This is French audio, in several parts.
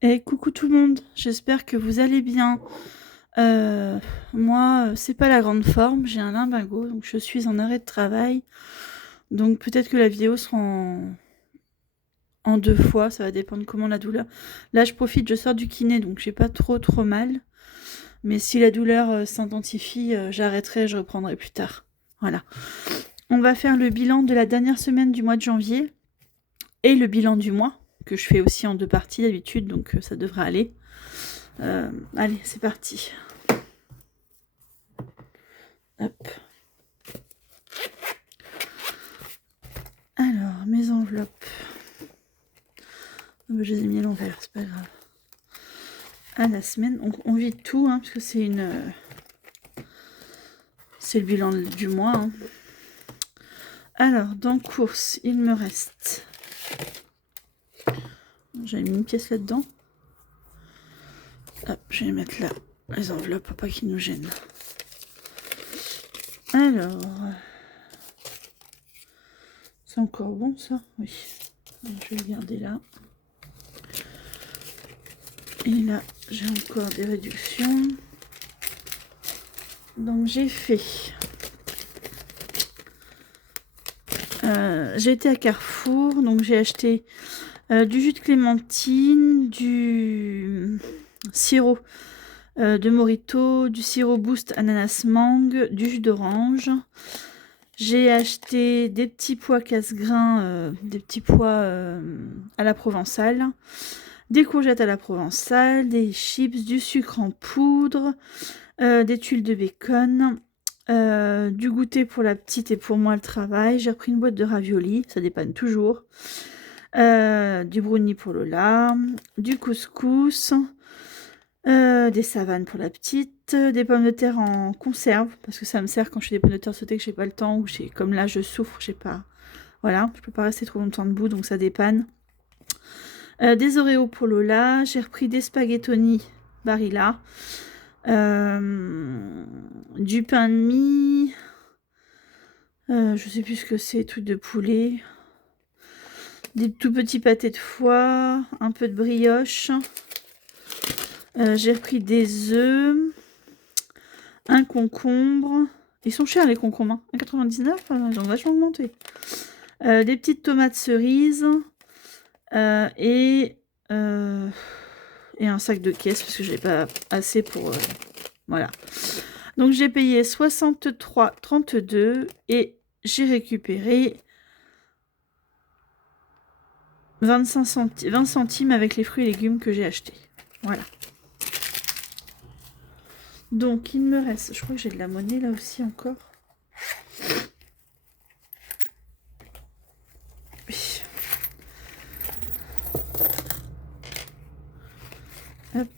Et coucou tout le monde, j'espère que vous allez bien. Moi, c'est pas la grande forme, j'ai un lumbago, donc je suis en arrêt de travail. Donc peut-être que la vidéo sera en 2 fois, ça va dépendre comment la douleur. Là, je profite, je sors du kiné, donc j'ai pas trop mal. Mais si la douleur s'intensifie, j'arrêterai, je reprendrai plus tard. Voilà. On va faire le bilan de la dernière semaine du mois de janvier et le bilan du mois, que je fais aussi en 2 parties d'habitude, donc ça devrait aller. Allez, c'est parti. Hop. Alors, mes enveloppes. Je les ai mis à l'envers, c'est pas grave. À la semaine, on vide tout, parce que c'est c'est le bilan du mois. Alors, dans course, il me reste... J'ai mis une pièce là-dedans. Hop, je vais mettre là les enveloppes pour pas qu'ils nous gênent. Alors... C'est encore bon, ça? Oui. Alors, je vais le garder là. Et là, j'ai encore des réductions. Donc, j'ai fait... j'ai été à Carrefour, donc j'ai acheté du jus de clémentine, du sirop de Morito, du sirop Boost ananas mangue, du jus d'orange. J'ai acheté des petits pois casse-grains, des petits pois à la provençale, des courgettes à la provençale, des chips, du sucre en poudre, des tuiles de bacon, du goûter pour la petite et pour moi le travail. J'ai repris une boîte de raviolis, ça dépanne toujours. Du brownie pour Lola, du couscous, des savanes pour la petite, des pommes de terre en conserve, parce que ça me sert quand je fais des pommes de terre sautées que j'ai pas le temps, ou comme là je souffre, j'ai pas... Voilà, je peux pas rester trop longtemps debout, donc ça dépanne. Des Oreos pour Lola, j'ai repris des spaghettoni Barilla, du pain de mie, je sais plus ce que c'est, trucs de poulet, des tout petits pâtés de foie, un peu de brioche. J'ai repris des œufs, un concombre. Ils sont chers les concombres, 1,99 €, ils ont vachement augmenté. Des petites tomates cerises et un sac de caisse parce que je n'ai pas assez pour... voilà. Donc j'ai payé 63,32 € et j'ai récupéré 20 centimes avec les fruits et légumes que j'ai achetés. Voilà. Donc il me reste, je crois que j'ai de la monnaie là aussi encore. Oui. Hop.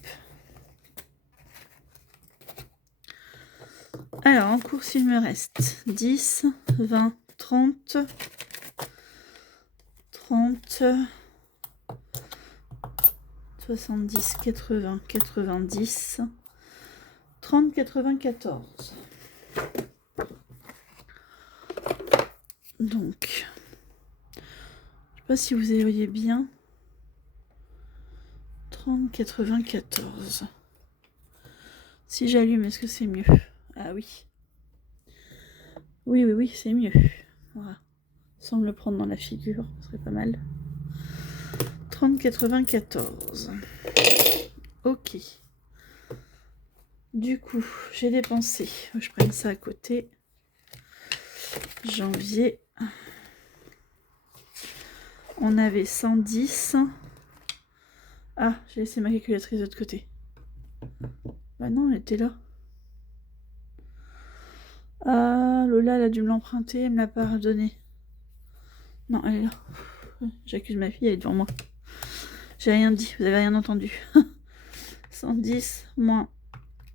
Alors en course il me reste 10, 20, 30, 30, 70, 80, 90, 30, 94. Donc, je sais pas si vous voyez bien. 30, 94. Si j'allume, est-ce que c'est mieux? Ah oui. Oui, c'est mieux. Voilà. Sans me le prendre dans la figure, ce serait pas mal. 30, 94. Ok. Du coup, j'ai dépensé. Je prenne ça à côté. Janvier. On avait 110. Ah, j'ai laissé ma calculatrice de l'autre côté. Bah non, elle était là. Ah, Lola, elle a dû me l'emprunter, elle me l'a pas redonnée. Non, elle est là. J'accuse ma fille, elle est devant moi. J'ai rien dit, vous avez rien entendu. 110 moins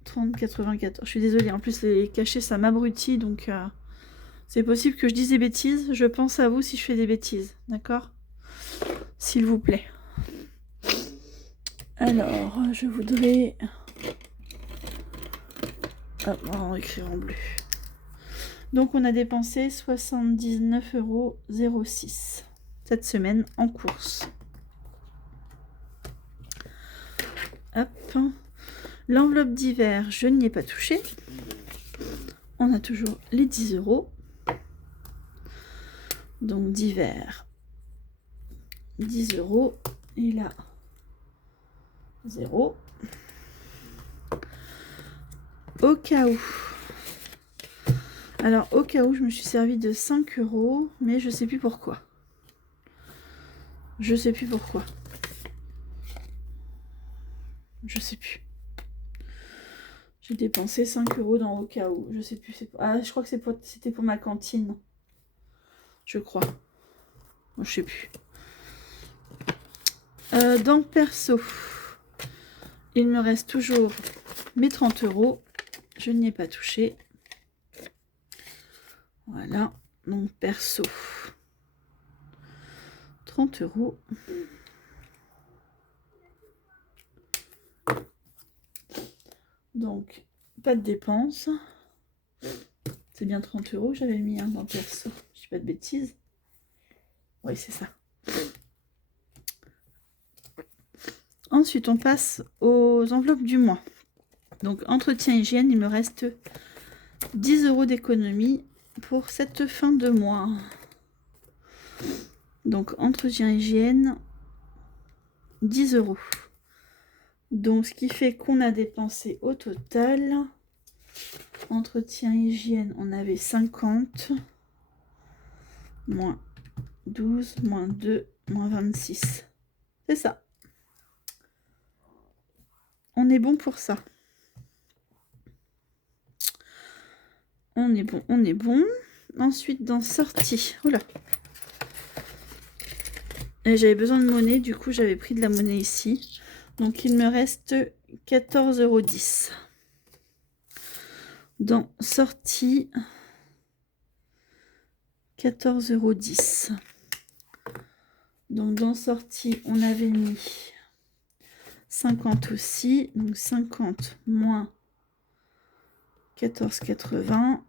30, 94. Je suis désolée, en plus les cachets ça m'abrutit, donc c'est possible que je dise des bêtises. Je pense à vous si je fais des bêtises, d'accord? S'il vous plaît. Alors, je voudrais... Hop, on va en écrire en bleu. Donc on a dépensé 79,06 € cette semaine en course. Hop. L'enveloppe d'hiver, je n'y ai pas touché. On a toujours les 10 €. Donc d'hiver, 10 €. Et là, 0. Au cas où. Alors, au cas où, je me suis servi de 5 €, mais je sais plus pourquoi. Je sais plus pourquoi. Je sais plus. J'ai dépensé 5 € dans au cas où. Je sais plus. Ah, je crois que c'était pour ma cantine. Je crois. Je sais plus. Dans perso, il me reste toujours mes 30 €. Je n'y ai pas touché. Voilà. Donc perso, 30 €. Donc, pas de dépenses. C'est bien 30 € que j'avais mis dans perso. Je dis pas de bêtises. Oui, c'est ça. Ensuite, on passe aux enveloppes du mois. Donc, entretien hygiène, il me reste 10 € d'économie pour cette fin de mois. Donc, entretien hygiène, 10 €. Donc, ce qui fait qu'on a dépensé au total, entretien hygiène, on avait 50, moins 12, moins 2, moins 26. C'est ça. On est bon pour ça. On est bon, on est bon. Ensuite, dans sortie. Oula. Et j'avais besoin de monnaie, du coup, j'avais pris de la monnaie ici. Donc, il me reste 14,10 €. Dans sortie, 14,10 €. Donc, dans sortie, on avait mis 50 aussi. Donc, 50 moins 14,80.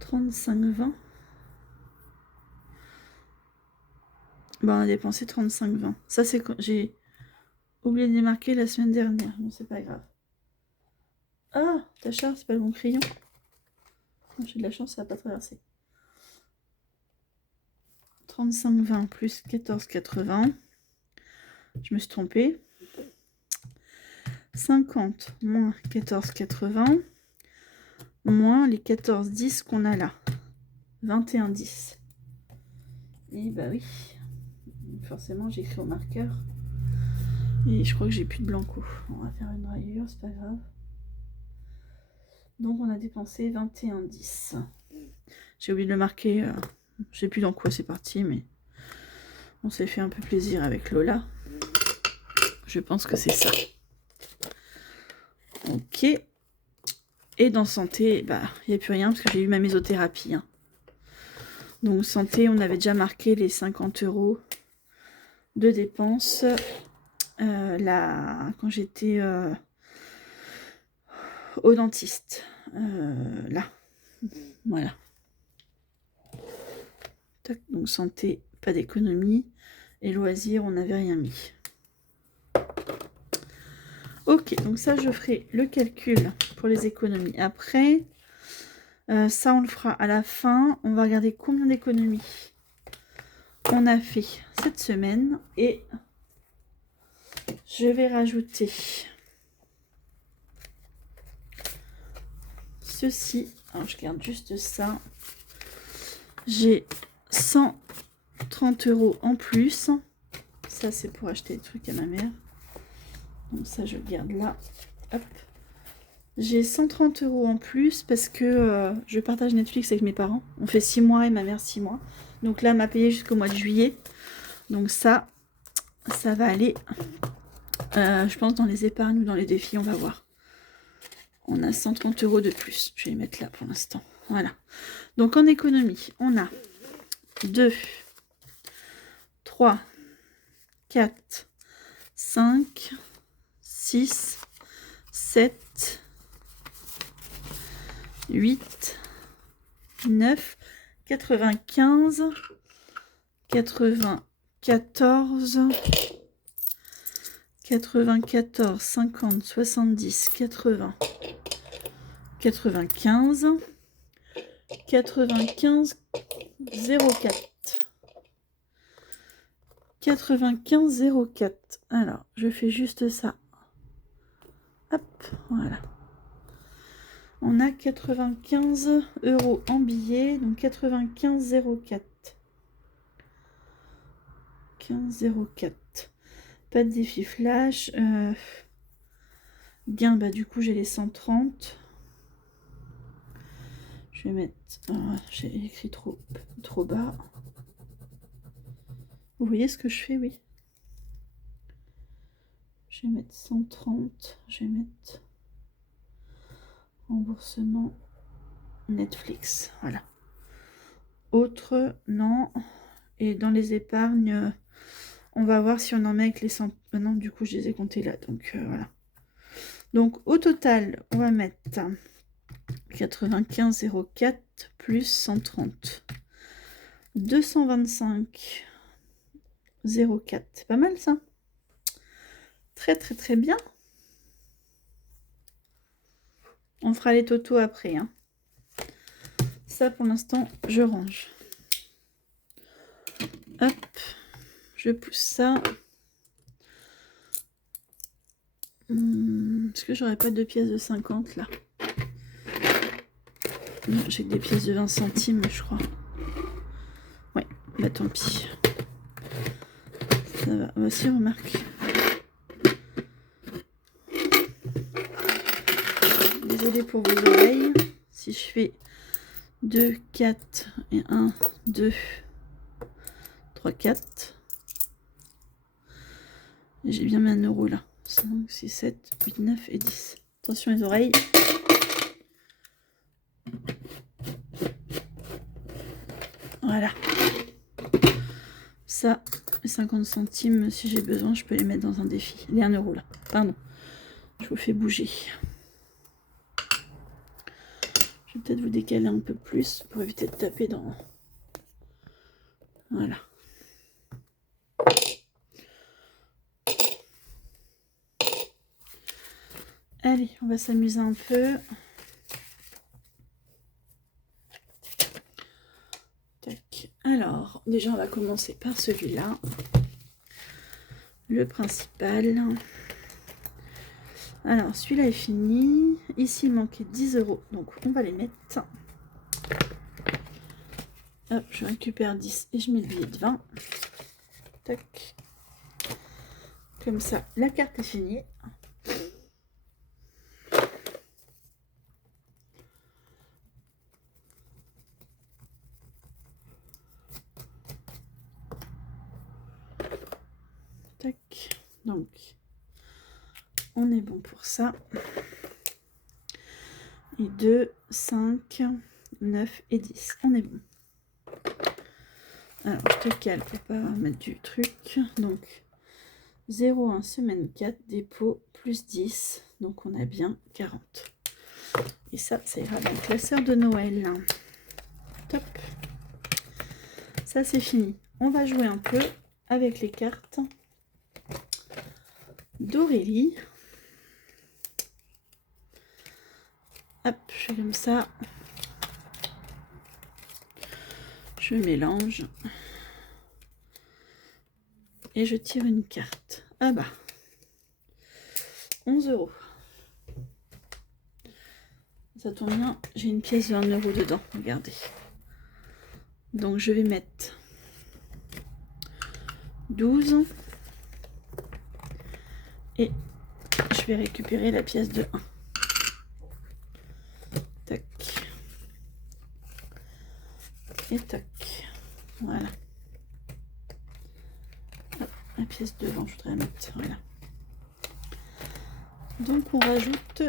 35,20. Bon, on a dépensé 35,20. Ça, c'est quand j'ai oublié de les marquer la semaine dernière. Bon, c'est pas grave. Ah, Tacha, c'est pas le bon crayon. J'ai de la chance, ça n'a pas traversé. 35,20 plus 14,80. Je me suis trompée. 50 moins 14,80 moins les 14,10 qu'on a là. 21,10. Et bah oui. Forcément, j'ai écrit au marqueur. Et je crois que j'ai plus de blanco. On va faire une rayure, c'est pas grave. Donc on a dépensé 21,10. J'ai oublié de le marquer. Je sais plus dans quoi c'est parti, mais on s'est fait un peu plaisir avec Lola. Je pense que c'est ça. Ok. Et dans santé, bah, il n'y a plus rien parce que j'ai eu ma mésothérapie. Hein. Donc santé, on avait déjà marqué les 50 € de dépenses. Quand j'étais au dentiste. Là. Voilà. Tac, donc santé, pas d'économie. Et loisirs, on n'avait rien mis. Ok, donc ça, je ferai le calcul pour les économies après. Ça, on le fera à la fin. On va regarder combien d'économies on a fait cette semaine. Et je vais rajouter ceci. Alors, je garde juste ça. J'ai 130 € en plus. Ça, c'est pour acheter des trucs à ma mère. Donc ça, je garde là. Hop. J'ai 130 € en plus parce que je partage Netflix avec mes parents. On fait 6 mois et ma mère 6 mois. Donc là, elle m'a payé jusqu'au mois de juillet. Donc ça va aller, je pense, dans les épargnes ou dans les défis, on va voir. On a 130 € de plus. Je vais les mettre là pour l'instant. Voilà. Donc en économie, on a 2, 3, 4, 5, 6, 7, 8, 9, 95, 94, 94, 50, 70, 80, 95, 95, 04. 95, 04. Alors, je fais juste ça. Hop, voilà. On a 95 € en billets, donc 95, 04. 15, 04. Pas de défi flash. Gain, bah du coup j'ai les 130. Je vais mettre... j'ai écrit trop bas. Vous voyez ce que je fais, oui. Je vais mettre 130. Je vais mettre remboursement Netflix. Voilà. Autre, non. Et dans les épargnes, on va voir si on en met avec les 100. Non, du coup, je les ai comptés là. Donc, voilà. Donc, au total, on va mettre 95,04 plus 130. 225,04. C'est pas mal, ça. Très, très, très bien. On fera les totaux après. Hein. Ça, pour l'instant, je range. Hop. Je pousse ça. Est-ce que j'aurais pas deux pièces de 50 là? Non, j'ai des pièces de 20 centimes, je crois. Ouais, bah tant pis. Ça va. Voici, remarque. Désolée pour vos oreilles. Si je fais 2, 4 et 1, 2, 3, 4. J'ai bien mis 1 € là. 5, 6, 7, 8, 9 et 10. Attention les oreilles. Voilà. Ça, les 50 centimes, si j'ai besoin, je peux les mettre dans un défi. Les 1 € là. Pardon. Je vous fais bouger. Je vais peut-être vous décaler un peu plus pour éviter de taper dans... Voilà. Allez, on va s'amuser un peu. Tac. Alors, déjà, on va commencer par celui-là. Le principal. Alors, celui-là est fini. Ici, il manquait 10 €. Donc, on va les mettre. Hop, je récupère 10 et je mets le billet de 20. Tac. Comme ça, la carte est finie. Tac. Donc, on est bon pour ça. Et 2, 5, 9 et 10. On est bon. Alors, je te cale pour pas mettre du truc. Donc, 0,1 semaine 4, dépôt, plus 10. Donc, on a bien 40. Et ça ira dans le classeur de Noël. Top. Ça, c'est fini. On va jouer un peu avec les cartes d'Aurélie. Hop, je fais comme ça. Je mélange. Et je tire une carte. Ah bah. 11 €. Ça tombe bien, j'ai une pièce de 1 € dedans. Regardez. Donc je vais mettre 12. Et je vais récupérer la pièce de 1. Tac. Et tac. Voilà. Hop, la pièce devant, je voudrais la mettre. Voilà. Donc on rajoute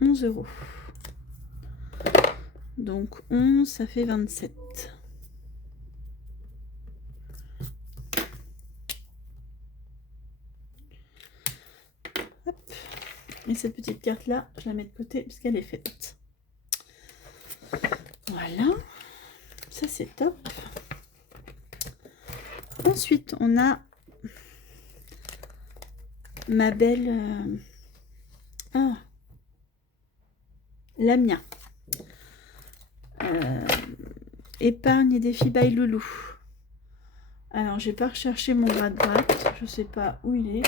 11 €. Donc 11, ça fait 27. Hop. Et cette petite carte là, je la mets de côté puisqu'elle est faite. Voilà. Ça c'est top. Ensuite, on a ma belle Lamia. Épargne et défi by Loulou. Alors, j'ai pas recherché mon bras de droite. Je sais pas où il est.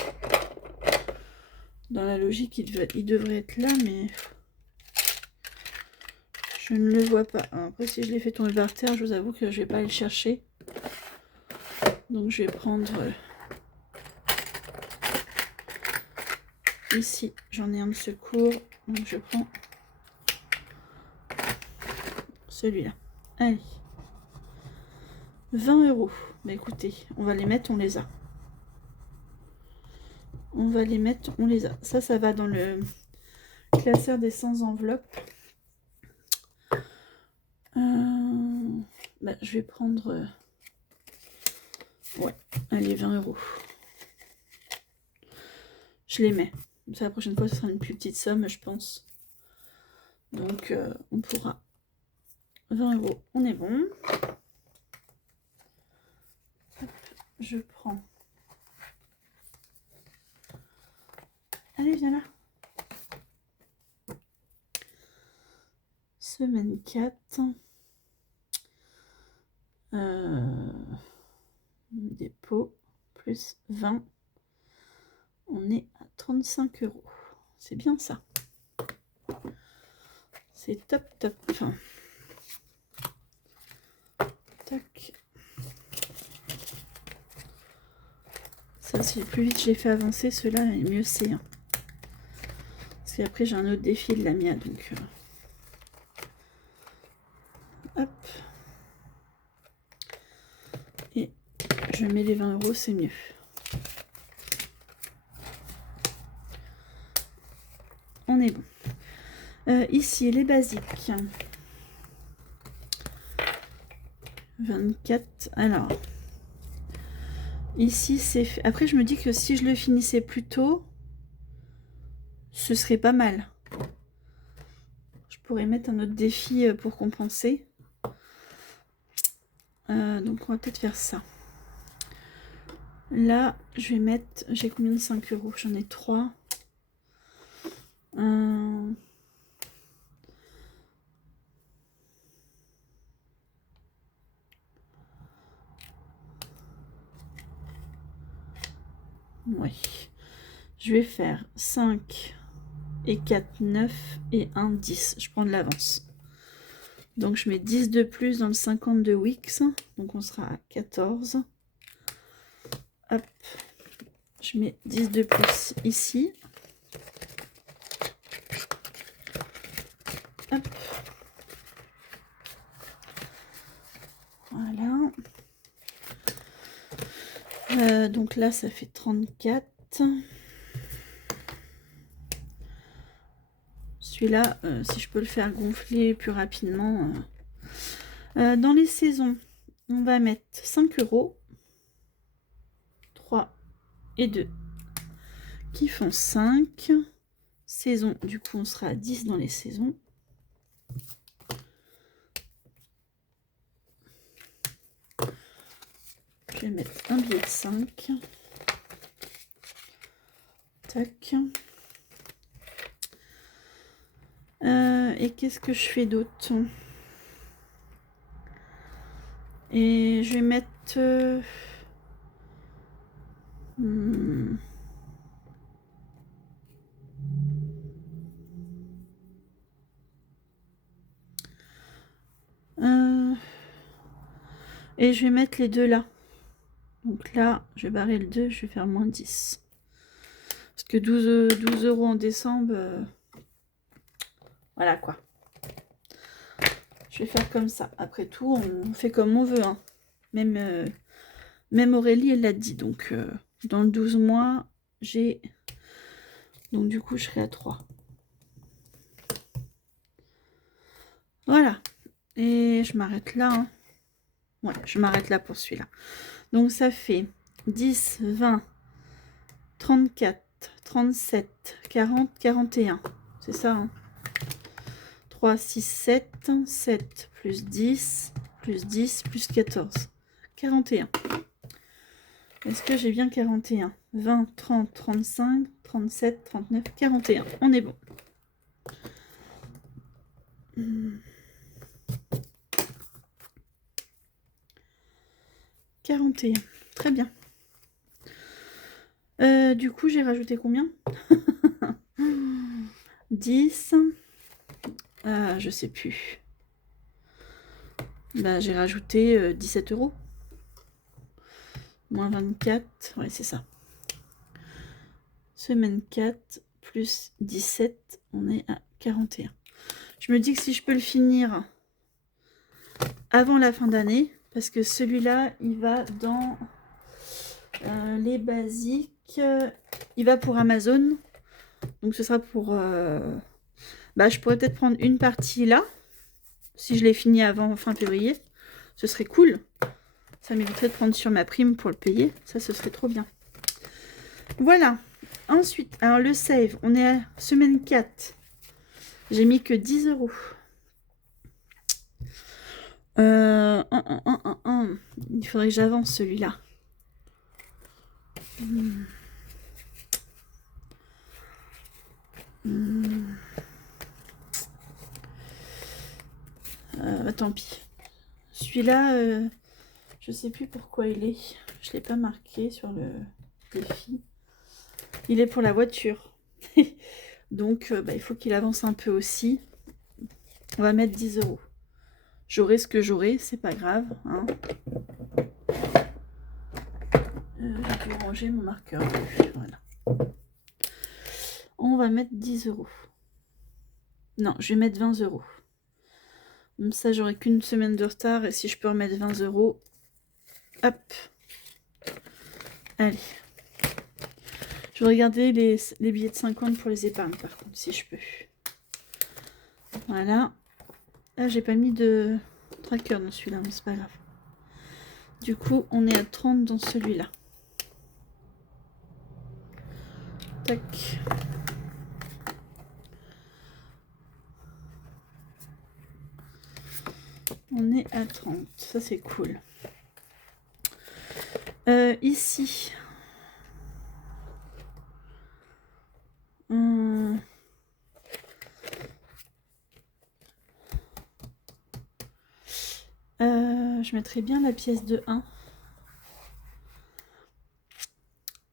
Dans la logique, il devrait être là, mais je ne le vois pas. Alors, après, si je l'ai fait tomber par terre, je vous avoue que je vais pas aller le chercher. Donc, je vais prendre ici. J'en ai un de secours. Donc, je prends celui-là. Allez. 20 €. Bah écoutez, on va les mettre, on les a. On va les mettre, on les a. Ça va dans le classeur des 100 enveloppes. Bah, je vais prendre... ouais, allez, 20 €. Je les mets. Ça, la prochaine fois, ce sera une plus petite somme, je pense. Donc, on pourra... 20 €, on est bon. Hop, je prends... Allez, viens là. Semaine 4. Dépôt, plus 20. On est à 35 €. C'est bien ça. C'est top, top. Enfin, tac. Ça, si plus vite je les fais avancer, ceux-là, mieux c'est. Hein. Parce qu'après, j'ai un autre défi de la mienne. Donc, hop. Et je mets les 20 €, c'est mieux. On est bon. Ici, les basiques. 24. Alors, ici, c'est fait. Après, je me dis que si je le finissais plus tôt, ce serait pas mal. Je pourrais mettre un autre défi pour compenser. Donc, on va peut-être faire ça. Là, je vais mettre... J'ai combien de 5 €? J'en ai 3. Oui. Je vais faire 5 et 4, 9 et 1, 10. Je prends de l'avance. Donc, je mets 10 de plus dans le 50 de Wix. Donc, on sera à 14. Hop. Je mets 10 de plus ici. Hop. Voilà. Donc là, ça fait 34. Celui-là, si je peux le faire gonfler plus rapidement. Dans les saisons, on va mettre 5 €. 3 et 2 qui font 5. Saison, du coup, on sera à 10 dans les saisons. Je vais mettre un billet de 5. Tac. Et qu'est-ce que je fais d'autre? Et je vais mettre... et je vais mettre les deux là. Donc là, je vais barrer le 2, je vais faire moins 10. Parce que 12 € en décembre, voilà quoi. Je vais faire comme ça. Après tout, on fait comme on veut. Hein. Même Aurélie, elle l'a dit. Donc, dans le 12 mois, j'ai... Donc, du coup, je serai à 3. Voilà. Et je m'arrête là. Hein. Ouais, je m'arrête là pour celui-là. Donc, ça fait 10, 20, 34, 37, 40, 41. C'est ça, hein. 3, 6, 7, 7 plus 10, plus 10, plus 14. 41. Est-ce que j'ai bien 41? 20, 30, 35, 37, 39, 41. On est bon. 41. Très bien. Du coup, j'ai rajouté combien? 10. Je sais plus. Bah, j'ai rajouté 17 €. Moins 24. Ouais, c'est ça. Semaine 4 plus 17. On est à 41. Je me dis que si je peux le finir avant la fin d'année, parce que celui-là, il va dans les basiques. Il va pour Amazon. Donc ce sera pour... Bah, je pourrais peut-être prendre une partie là. Si je l'ai fini avant fin février. Ce serait cool. Ça mériterait de prendre sur ma prime pour le payer. Ça, ce serait trop bien. Voilà. Ensuite, alors le save. On est à semaine 4. J'ai mis que 10 €. Il faudrait que j'avance celui-là. Tant pis. Celui-là, je sais plus pourquoi il est. Je l'ai pas marqué sur le défi. Il est pour la voiture. Donc, il faut qu'il avance un peu aussi. On va mettre 10 €. J'aurai ce que j'aurai, c'est pas grave. Hein. J'ai dû ranger mon marqueur. Voilà. On va mettre 10 €. Non, je vais mettre 20 €. Comme ça, j'aurai qu'une semaine de retard. Et si je peux remettre 20 €, hop. Allez. Je vais regarder les billets de 50 pour les épargnes, par contre, si je peux. Voilà. Là, j'ai pas mis de tracker dans celui-là, mais c'est pas grave. Du coup, on est à 30 dans celui-là. Tac. On est à 30. Ça, c'est cool. Ici. Je mettrais bien la pièce de 1.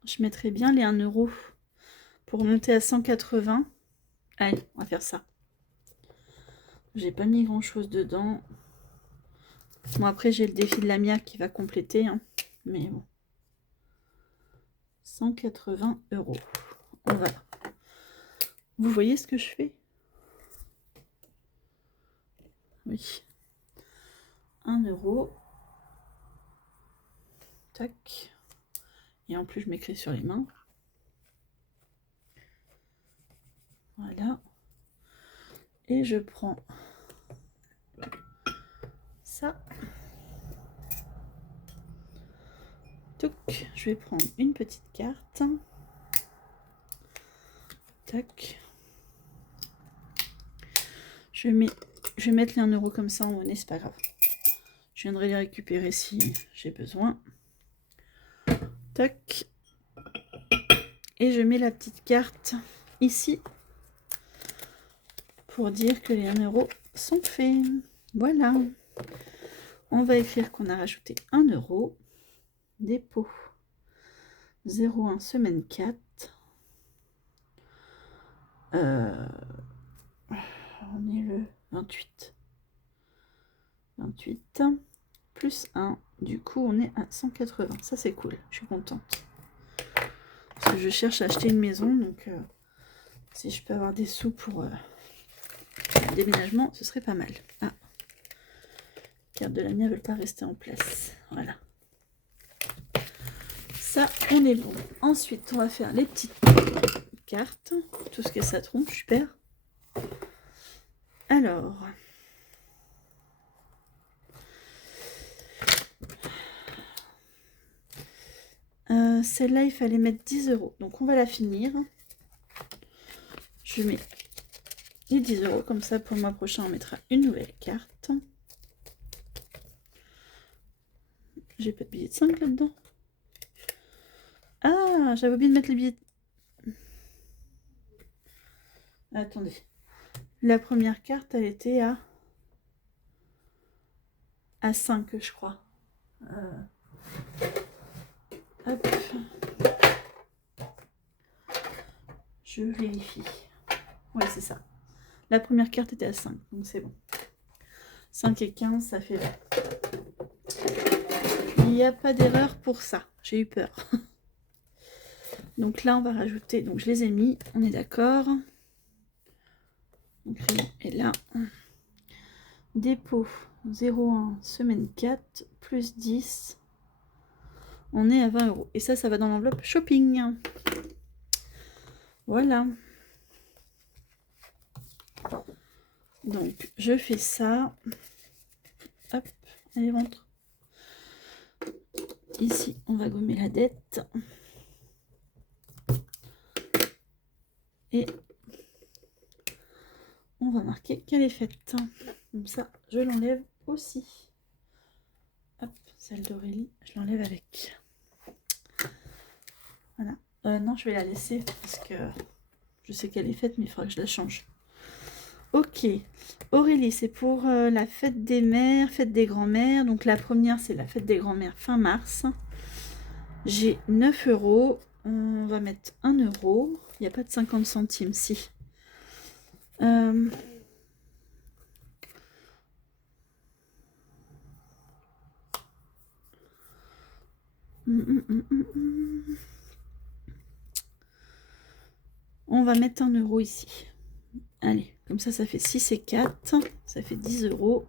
Je mettrais bien les 1 € pour monter à 180. Allez, on va faire ça. J'ai pas mis grand chose dedans. Bon, après, j'ai le défi de Lamia qui va compléter. Hein. Mais bon. 180 €. On va. Vous voyez ce que je fais? Oui. 1 €. Tac. Et en plus, je m'écris sur les mains. Voilà. Et je prends ça. Touc. Je vais prendre une petite carte. Tac. Je vais mettre les 1 € comme ça en monnaie, c'est pas grave. Je viendrai les récupérer si j'ai besoin. Tac. Et je mets la petite carte ici pour dire que les 1 € sont faits. Voilà. On va écrire qu'on a rajouté 1 €. Dépôt 01 semaine 4. On est le 28. 28 plus 1. Du coup, on est à 180. Ça, c'est cool. Je suis contente. Parce que je cherche à acheter une maison. Donc, si je peux avoir des sous pour le déménagement, ce serait pas mal. Ah. Carte de la mienne ne veut pas rester en place. Voilà. Ça, on est bon. Ensuite, on va faire les petites cartes. Tout ce que ça trompe. Super. Alors... celle-là, il fallait mettre 10 €. Donc, on va la finir. Je mets les 10 €. Comme ça, pour le mois prochain, on mettra une nouvelle carte. J'ai pas de billet de 5 là-dedans. Ah, j'avais oublié de mettre les billets. Attendez. La première carte, elle était à 5, je crois. Hop. Je vérifie. Ouais, c'est ça. La première carte était à 5, donc c'est bon. 5 et 15, ça fait 20. Il n'y a pas d'erreur pour ça. J'ai eu peur. Donc là, on va rajouter... Donc je les ai mis, on est d'accord. Donc et là, dépôt 0,1, semaine 4, plus 10. On est à 20 €. Et ça va dans l'enveloppe shopping. Voilà. Donc, je fais ça. Hop, allez, rentre. Ici, on va gommer la dette. Et on va marquer qu'elle est faite. Comme ça, je l'enlève aussi. Hop, celle d'Aurélie, je l'enlève avec. Voilà. Non, je vais la laisser parce que je sais qu'elle est faite, mais il faudra que je la change. Ok. Aurélie, c'est pour la fête des mères, fête des grands-mères. Donc la première, c'est la fête des grands-mères fin mars. J'ai 9 €. On va mettre 1 €. Il n'y a pas de 50 centimes, si. On va mettre 1 € ici. Allez, comme ça fait 6 et 4. Ça fait 10 €.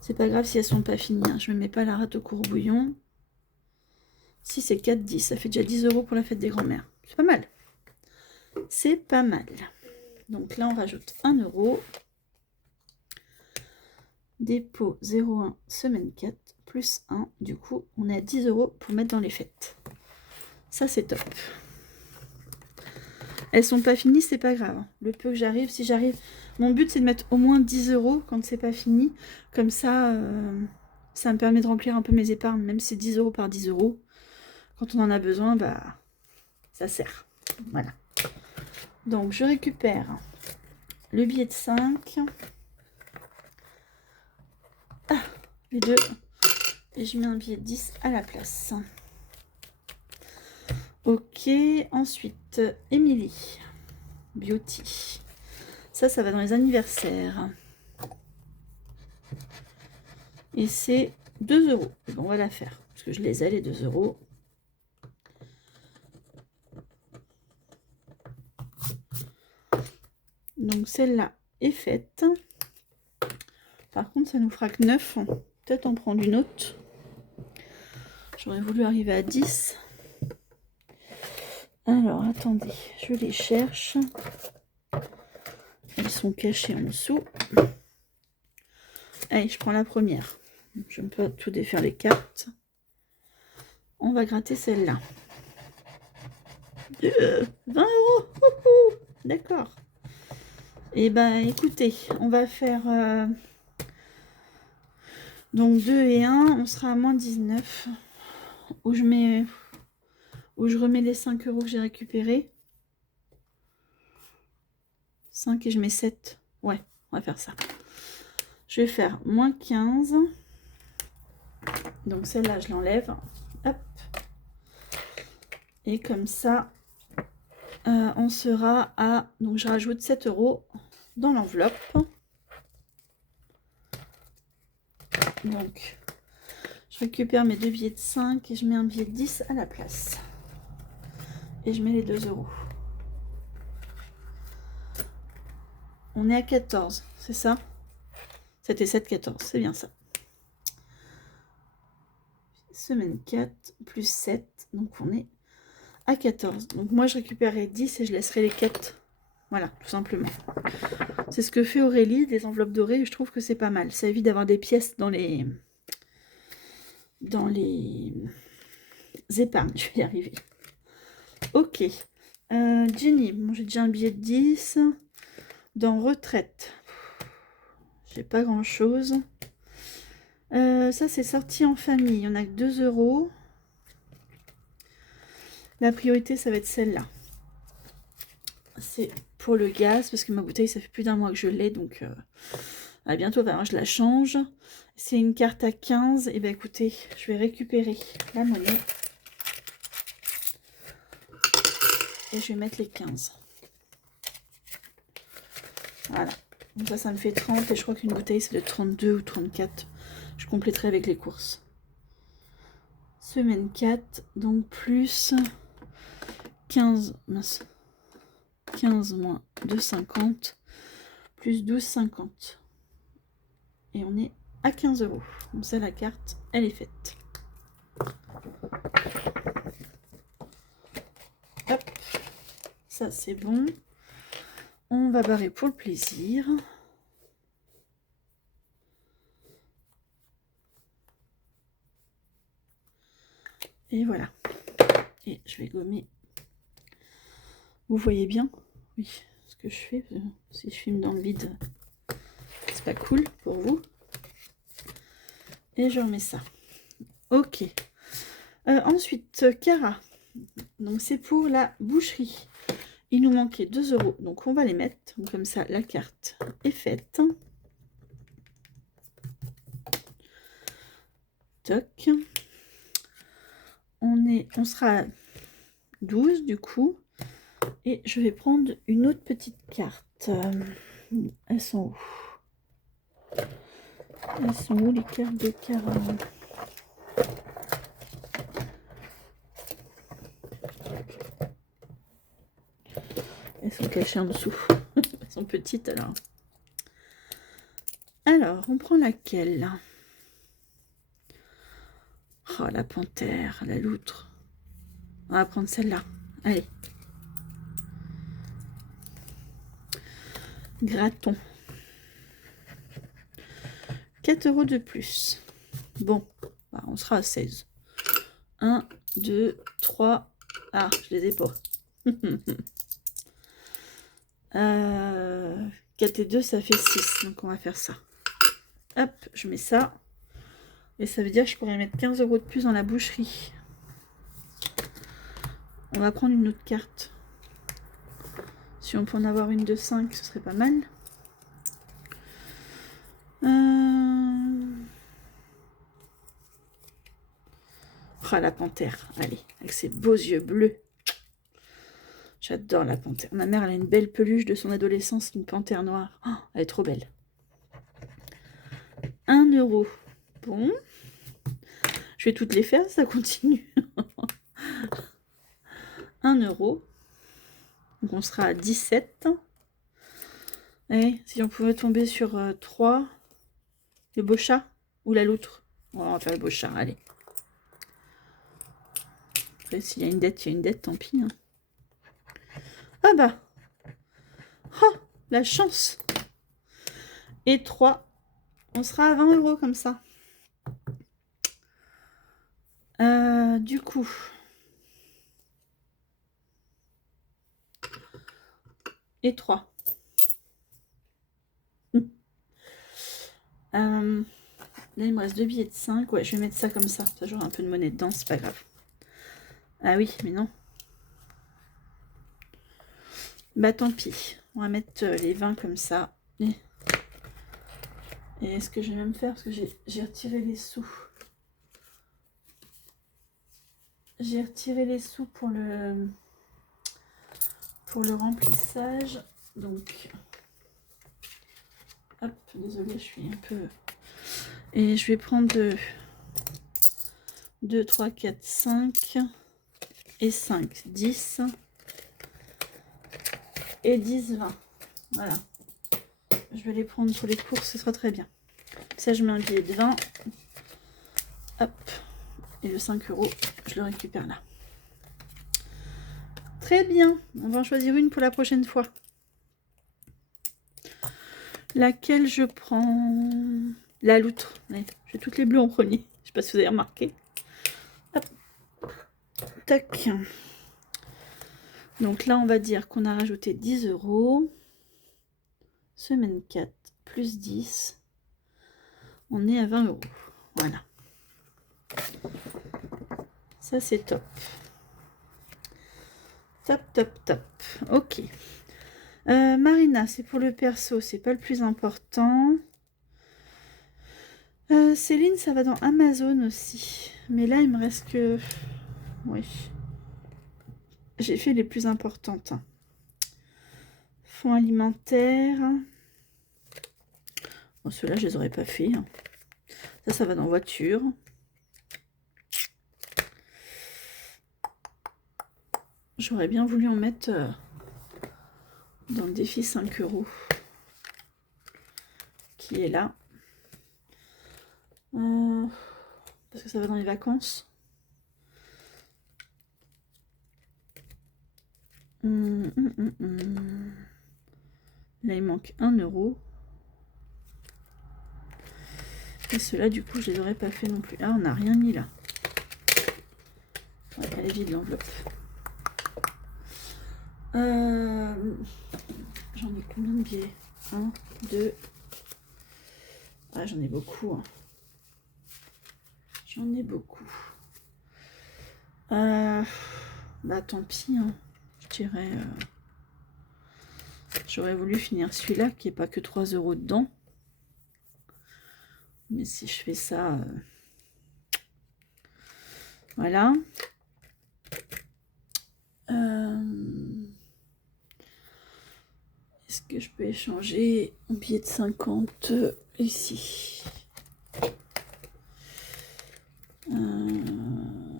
C'est pas grave si elles sont pas finies. Hein. Je ne me mets pas la rate au courbouillon. 6 et 4, 10. Ça fait déjà 10 € pour la fête des grands-mères. C'est pas mal. C'est pas mal. Donc là, on rajoute 1 €. Dépôt 0,1, semaine 4, plus 1. Du coup, on est à 10 € pour mettre dans les fêtes. Ça, c'est top. Elles sont pas finies, c'est pas grave. Le peu que j'arrive, si j'arrive... Mon but, c'est de mettre au moins 10 € quand c'est pas fini. Comme ça, ça me permet de remplir un peu mes épargnes, même si c'est 10 € par 10 €. Quand on en a besoin, bah, ça sert. Voilà. Donc, je récupère le billet de 5. Ah, les deux. Et je mets un billet de 10 à la place. Ok, ensuite, Émilie. Beauty. Ça va dans les anniversaires. Et c'est 2 €. Bon, on va la faire, parce que je les ai, les 2 €. Donc, celle-là est faite. Par contre, ça nous fera que 9. Peut-être en prendre une autre. J'aurais voulu arriver à 10. Alors, attendez, je les cherche. Elles sont cachées en dessous. Allez, je prends la première. Je ne peux pas tout défaire les cartes. On va gratter celle-là. 20 €. D'accord. Et ben, écoutez, on va faire... donc 2 et 1, on sera à moins 19. Où je remets les 5 € que j'ai récupérés. 5 et je mets 7. Ouais, on va faire ça. Je vais faire moins 15. Donc celle-là, je l'enlève. Hop. Et comme ça, on sera à... Donc je rajoute 7 € dans l'enveloppe. Donc, je récupère mes deux billets de 5 et je mets un billet de 10 à la place. Et je mets les 2 €. On est à 14, c'est ça? C'était 7, 14, c'est bien ça. Semaine 4, plus 7, donc on est à 14. Donc moi, je récupérerai 10 et je laisserai les 4. Voilà, tout simplement. C'est ce que fait Aurélie, des enveloppes dorées, et je trouve que c'est pas mal. Ça évite d'avoir des pièces dans les épargnes. Je vais y arriver. Ok. Jenny, bon, j'ai déjà un billet de 10. Dans retraite, j'ai pas grand chose. Ça, c'est sorti en famille. Il y en a que 2 €. La priorité, ça va être celle-là. C'est pour le gaz, parce que ma bouteille, ça fait plus d'un mois que je l'ai, donc à bientôt, enfin, je la change. C'est une carte à 15. Et bien écoutez, je vais récupérer la monnaie. Et je vais mettre les 15. Voilà. Donc ça me fait 30. Et je crois qu'une bouteille, c'est de 32 ou 34. Je compléterai avec les courses. Semaine 4. Donc plus 15. Mince. 15 moins 2,50. Plus 12,50. Et on est à 15 €. Donc ça, la carte, elle est faite. Hop. Ça, c'est bon. On va barrer pour le plaisir. Et voilà. Et je vais gommer. Vous voyez bien? Oui, ce que je fais. Si je filme dans le vide, c'est pas cool pour vous. Et je remets ça. Ok. Ensuite, Cara. Donc c'est pour la boucherie. Il nous manquait 2 €. Donc on va les mettre. Donc, comme ça, la carte est faite. Toc. On sera à 12 du coup. Et je vais prendre une autre petite carte. Elles sont où? Elles sont où les cartes de Cara? Elles sont cachées en dessous. Elles sont petites alors. Alors, on prend laquelle? Oh, la panthère, la loutre. On va prendre celle-là. Allez. Graton. 4 € de plus. Bon, bah, on sera à 16. 1, 2, 3. Ah, je les ai pas. 4 et 2, ça fait 6. Donc, on va faire ça. Hop, je mets ça. Et ça veut dire que je pourrais mettre 15 € de plus dans la boucherie. On va prendre une autre carte. Si on peut en avoir une de 5, ce serait pas mal. Oh, la panthère. Allez, avec ses beaux yeux bleus. J'adore la panthère. Ma mère, elle a une belle peluche de son adolescence, une panthère noire. Oh, elle est trop belle. 1 €. Bon. Je vais toutes les faire, ça continue. 1 €. Donc on sera à 17. Et si on pouvait tomber sur 3. Le beau chat ou la loutre? On va faire le beau chat, allez. Après, s'il y a une dette, il y a une dette, tant pis. Hein. Ah bah. Oh, la chance. Et 3. On sera à 20 € comme ça. Du coup. Et 3. Là, il me reste 2 billets de 5. Ouais, je vais mettre ça comme ça. Ça, j'aurai un peu de monnaie dedans, c'est pas grave. Ah oui, mais non. Bah tant pis. On va mettre les 20 comme ça. Et est-ce que je vais même faire? Parce que j'ai retiré les sous. J'ai retiré les sous pour le remplissage. Donc, hop, désolée, je suis un peu... Et je vais prendre 2, 3, 4, 5 et 5, 10 et 10, 20. Voilà. Je vais les prendre pour les courses, ce sera très bien. Ça, je mets un billet de 20. Hop. Et le 5 €, je le récupère là. Très bien. On va en choisir une pour la prochaine fois. Laquelle je prends? La loutre. Ouais, j'ai toutes les bleues en premier. Je sais pas si vous avez remarqué. Hop. Tac. Donc là, on va dire qu'on a rajouté 10 €. Semaine 4 plus 10. On est à 20 €. Voilà. Ça, c'est top. Top, top, top. Ok. Marina, c'est pour le perso, c'est pas le plus important. Céline, ça va dans Amazon aussi. Mais là, il me reste que... Oui. J'ai fait les plus importantes. Fonds alimentaires. Bon, ceux-là, je les aurais pas fait. Ça va dans voiture. J'aurais bien voulu en mettre dans le défi 5 € qui est là. Parce que ça va dans les vacances. Là, il manque 1 €. Et ceux-là, du coup, je les aurais pas fait non plus. Ah, on n'a rien mis là. Ouais, elle est vide l'enveloppe. J'en ai combien de billets? 1, 2. Ah, j'en ai beaucoup. Hein. J'en ai beaucoup. Bah, tant pis. Hein. Je dirais... J'aurais voulu finir celui-là, qui n'est pas que 3 € dedans. Mais si je fais ça... Voilà. Est-ce que je peux échanger un billet de 50 ici?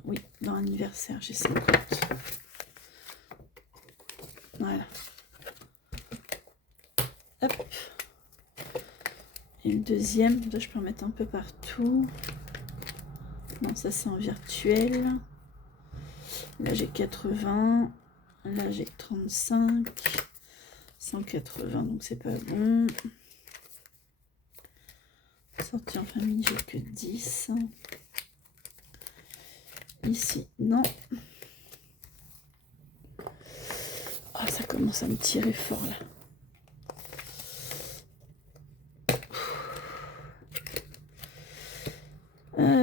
Oui, dans l'anniversaire, j'ai 50. Voilà. Hop. Et le deuxième, là, je peux en mettre un peu partout. Non, ça c'est en virtuel. Là j'ai 80. Là j'ai 35. 180, donc c'est pas bon. Sortie en famille, j'ai que 10. Ici, non. Oh, ça commence à me tirer fort là.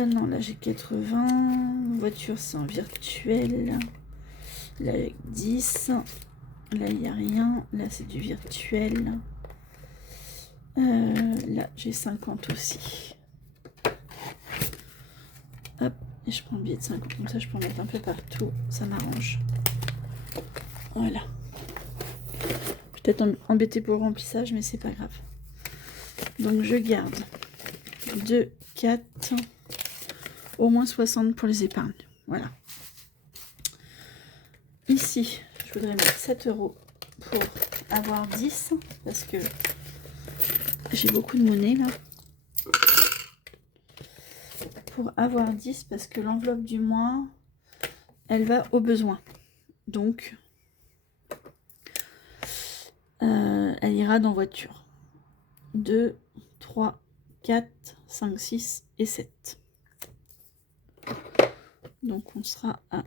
Non, là j'ai 80. Voiture, c'est en virtuel. Là, avec 10. Là, il n'y a rien. Là, c'est du virtuel. Là, j'ai 50 aussi. Hop, et je prends le billet de 50. Comme ça, je peux en mettre un peu partout. Ça m'arrange. Voilà. Peut-être embêté pour le remplissage, mais c'est pas grave. Donc, je garde 2, 4, au moins 60 pour les épargnes. Voilà. Ici, je voudrais mettre 7 € pour avoir 10, parce que j'ai beaucoup de monnaie là. Pour avoir 10, parce que l'enveloppe du mois, elle va au besoin. Donc, elle ira dans voiture. 2, 3, 4, 5, 6 et 7. Donc, on sera à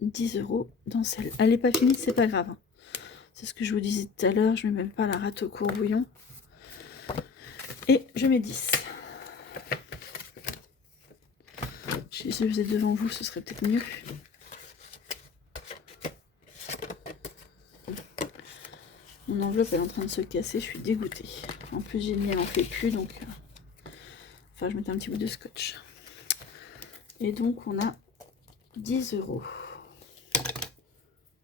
10 € dans celle. Elle n'est pas finie, c'est pas grave. C'est ce que je vous disais tout à l'heure. Je ne mets même pas la rate au courbouillon. Et je mets 10. Si je le faisais devant vous, ce serait peut-être mieux. Mon enveloppe elle est en train de se casser, je suis dégoûtée. En plus, j'ai mis, elle n'en fait plus, donc... Enfin, je mettais un petit bout de scotch. Et donc, on a 10 €.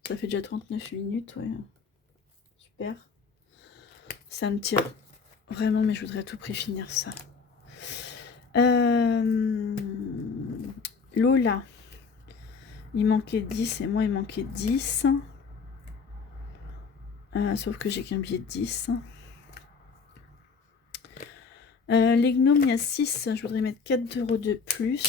Ça fait déjà 39 minutes, ouais. Super. Ça me tire vraiment, mais je voudrais à tout prix finir ça. Lola, il manquait 10 et moi il manquait 10. Sauf que j'ai qu'un billet de 10. Les gnomes, il y a 6. Je voudrais mettre 4 € de plus.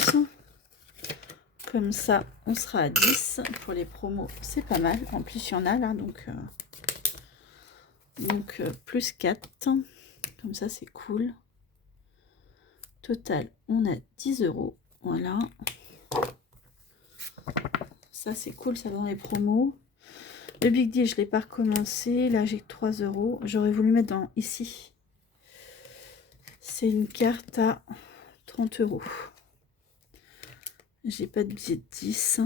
Comme ça, on sera à 10 pour les promos. C'est pas mal. En plus, il y en a là. Donc plus 4. Comme ça, c'est cool. Total, on a 10 €. Voilà. Ça, c'est cool. Ça va dans les promos. Le Big Deal, je ne l'ai pas recommencé. Là, j'ai que 3 €. J'aurais voulu mettre dans ici. C'est une carte à 30 €. J'ai pas de billet de 10.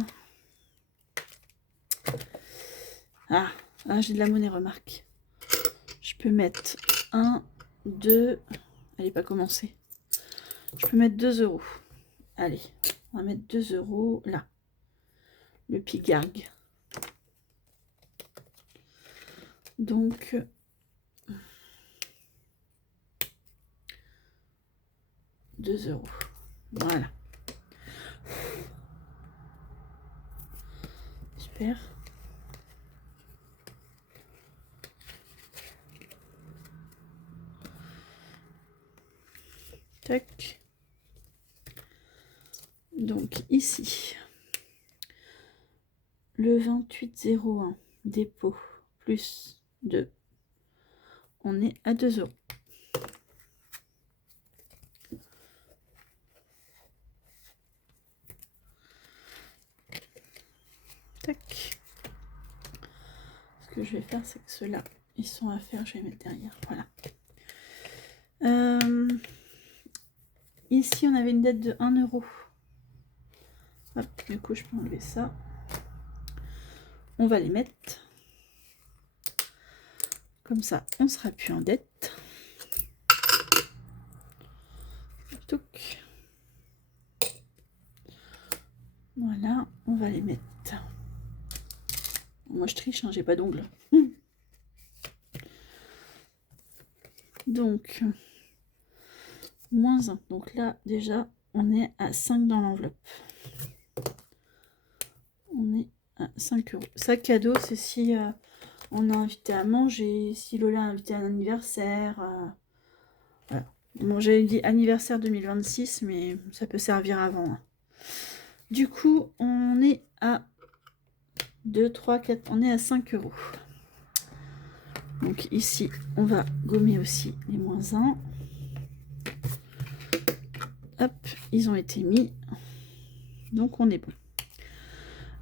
Ah, j'ai de la monnaie, remarque. Je peux mettre 1, 2... Elle n'est pas commencée. Je peux mettre 2 euros. Allez, on va mettre 2 euros là. Le pigargue. Donc... 2 euros. Voilà. Super. Tac. Donc ici, le 28,01 dépôt plus 2, on est à 2 euros. Tac. Ce que je vais faire, c'est que ceux-là, ils sont à faire, je vais mettre derrière. Voilà. Ici, on avait une dette de 1 euro. Hop, du coup, je peux enlever ça. On va les mettre. Comme ça, on ne sera plus en dette. Touc. Voilà, on va les mettre. Moi, je triche, hein, j'ai pas d'ongles. Donc, moins 1. Donc là, déjà, on est à 5 dans l'enveloppe. On est à 5 euros. Ça, cadeau, c'est si on a invité à manger, si Lola a invité à un anniversaire. Voilà. Bon, j'avais dit anniversaire 2026, mais ça peut servir avant. Hein. Du coup, on est à 2, 3, 4, on est à 5 euros. Donc ici, on va gommer aussi les moins 1. Hop, ils ont été mis. Donc on est bon.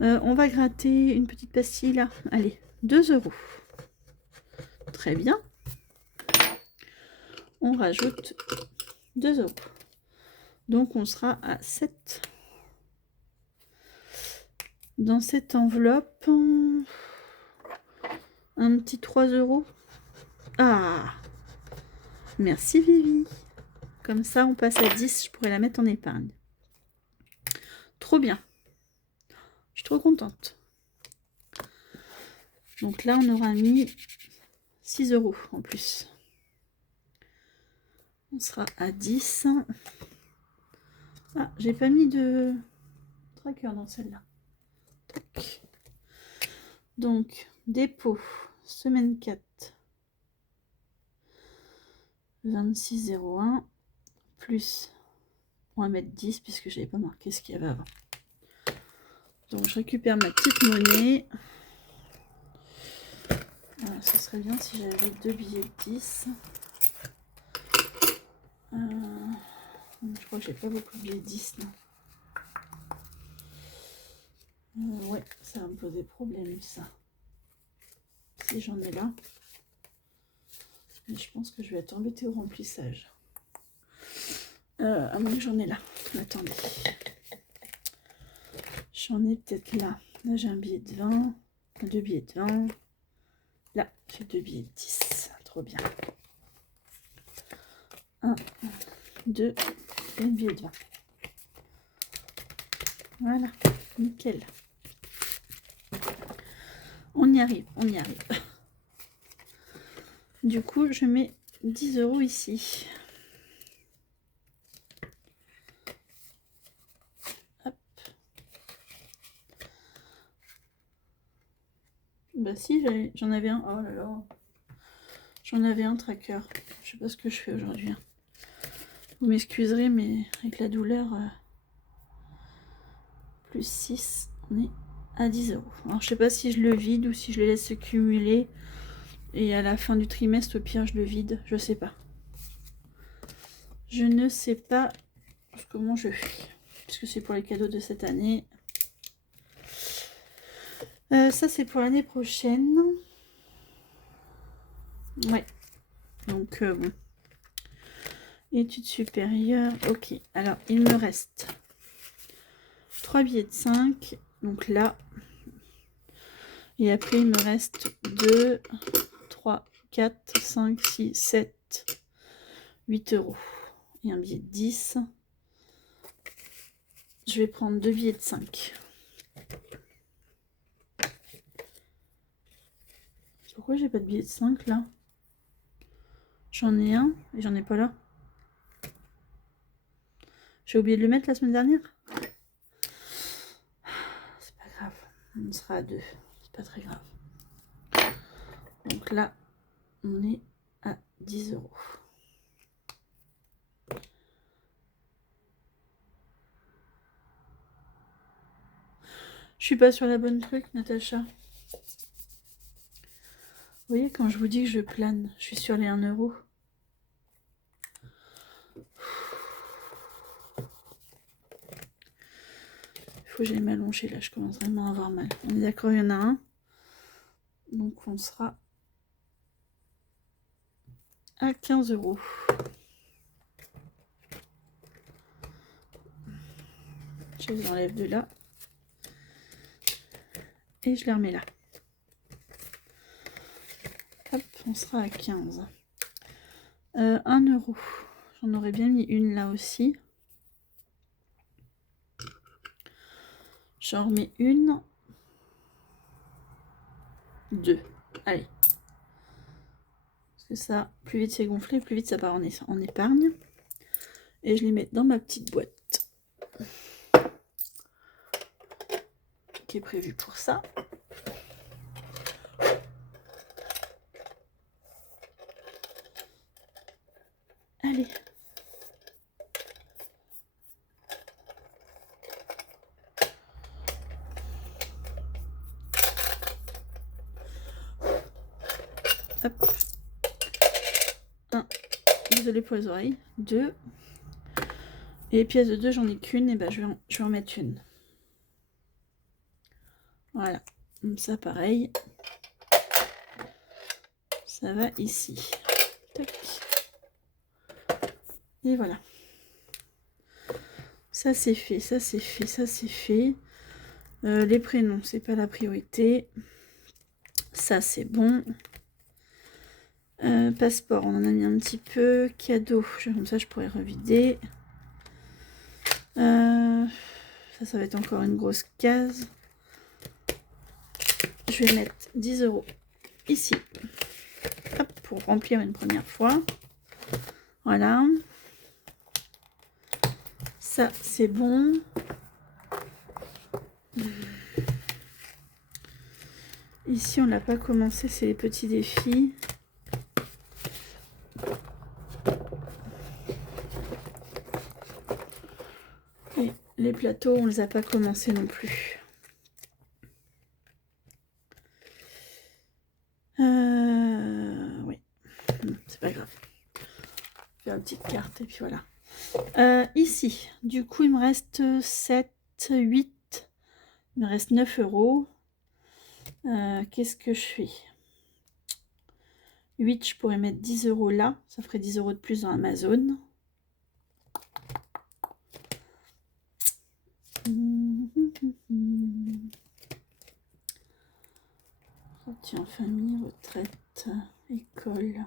On va gratter une petite pastille là. Allez, 2 euros. Très bien. On rajoute 2 euros. Donc on sera à 7. Dans cette enveloppe, un petit 3 euros. Ah, merci Vivi. Comme ça, on passe à 10. Je pourrais la mettre en épargne. Trop bien. Je suis trop contente. Donc là, on aura mis 6 euros en plus. On sera à 10. Ah, j'ai pas mis de tracker dans celle-là. Donc, dépôt, semaine 4. 26,01 plus, on va mettre 10 puisque je n'avais pas marqué ce qu'il y avait avant. Donc je récupère ma petite monnaie. Voilà, ce serait bien si j'avais 2 billets de 10. Je crois que j'ai pas beaucoup de billets de 10 là. Ouais, ça va me poser problème ça. Si j'en ai là. Mais je pense que je vais être embêtée au remplissage. À moins que j'en ai là. Attendez. J'en ai peut-être là. Là, j'ai un billet de 20. 2 billets de 20. Là, j'ai 2 billets de 10. Trop bien. 1, 2 et un billet de 20. Voilà. Nickel. On y arrive, on y arrive. Du coup, je mets 10 euros ici. Hop. Bah si, j'en avais un. Oh là là. J'en avais un tracker. Je sais pas ce que je fais aujourd'hui. Hein. Vous m'excuserez, mais avec la douleur, plus 6, on est à 10 euros. Alors je sais pas si je le vide ou si je le laisse se cumuler. Et à la fin du trimestre, au pire, je le vide. Je sais pas. Je ne sais pas comment je fais. Puisque c'est pour les cadeaux de cette année. Ça, c'est pour l'année prochaine. Ouais. Donc, bon. Études supérieures. Ok. Alors, il me reste 3 billets de 5. Donc là, Et après, il me reste 2, 3, 4, 5, 6, 7, 8 euros. Et un billet de 10. Je vais prendre 2 billets de 5. Pourquoi j'ai pas de billet de 5 là? J'en ai un et j'en ai pas là. J'ai oublié de le mettre la semaine dernière. C'est pas grave. On sera à 2. C'est pas très grave. Donc là, on est à 10 euros. Je suis pas sur la bonne truc, Natacha. Vous voyez, quand je vous dis que je plane, je suis sur les 1 euro. Il faut que j'aille m'allonger là, je commence vraiment à avoir mal. On est d'accord, il y en a un. Donc on sera à 15 euros. Je les enlève de là. Et je les remets là. Hop, on sera à 15. 1 euro. J'en aurais bien mis une là aussi. J'en remets une. 2. Allez. Parce que ça, plus vite c'est gonflé, plus vite ça part en épargne. Et je les mets dans ma petite boîte. Qui est prévue pour ça. Allez. Hop. 1. Désolée pour les oreilles. 2. Et les pièces de 2, j'en ai qu'une. Et ben je vais en mettre une. Voilà. Comme ça, pareil. Ça va ici. Tac. Et voilà. Ça c'est fait, ça c'est fait, ça c'est fait. Les prénoms, c'est pas la priorité. Ça c'est bon. Passeport, on en a mis un petit peu. Cadeau, comme ça je pourrais revider. Ça va être encore une grosse case. Je vais mettre 10 euros ici. Hop, pour remplir une première fois. Voilà. Ça, c'est bon. Ici, on n'a pas commencé, c'est les petits défis. Et les plateaux, on ne les a pas commencé non plus. Oui, c'est pas grave. Faire une petite carte et puis voilà. Ici, du coup, il me reste 7, 8. Il me reste 9 euros. Qu'est-ce que je fais? 8, je pourrais mettre 10 euros là. Ça ferait 10 euros de plus dans Amazon. Sortie en famille, retraite, école.